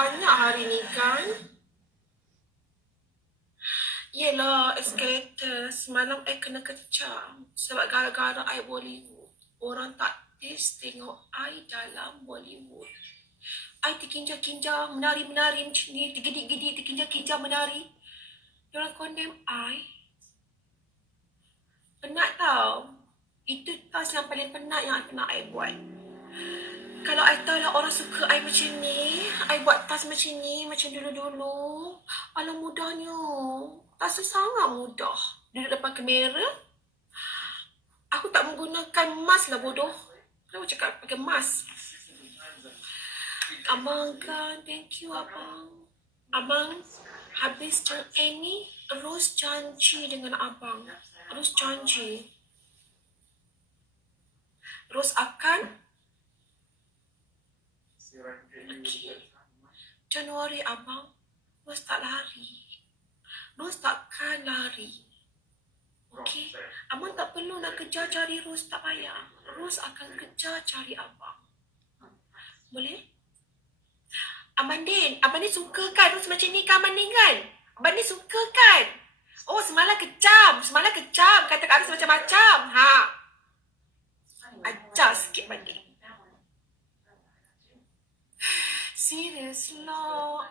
banyak hari ni kan. Yelah, eskalator. Semalam I kena kecam. Sebab gara-gara I Bollywood. Orang tak taste tengok I dalam Bollywood. I terkinja-kinja, menari-menari macam ni. Tergedik-gedik, terkinja-kinja, menari. Diorang condemn I. Penat tau. Itu task yang paling penat yang pernah I buat. Kalau I tahu lah orang suka I macam ni, I buat task macam ni, macam dulu-dulu. Alah mudahnya. Task sangat mudah. Duduk depan kamera. Aku tak menggunakan mask lah bodoh. Kenapa cakap pakai mask? Abang kan, thank you abang. Abang habis ni, Rose janji dengan abang. Rose janji. Rose akan Januari abang, Rose tak lari. Rose takkan lari. Okey, abang tak perlu nak kejar cari Rose, tak payah. Rose akan kejar cari abang. Boleh? Abang Din suka kan Rose macam ni kan Abang Din kan? Abang Din suka kan? Oh, semalam kecam. Kata kat Rose macam-macam. Ha. Ajar sikit Abang Din. Serius lah.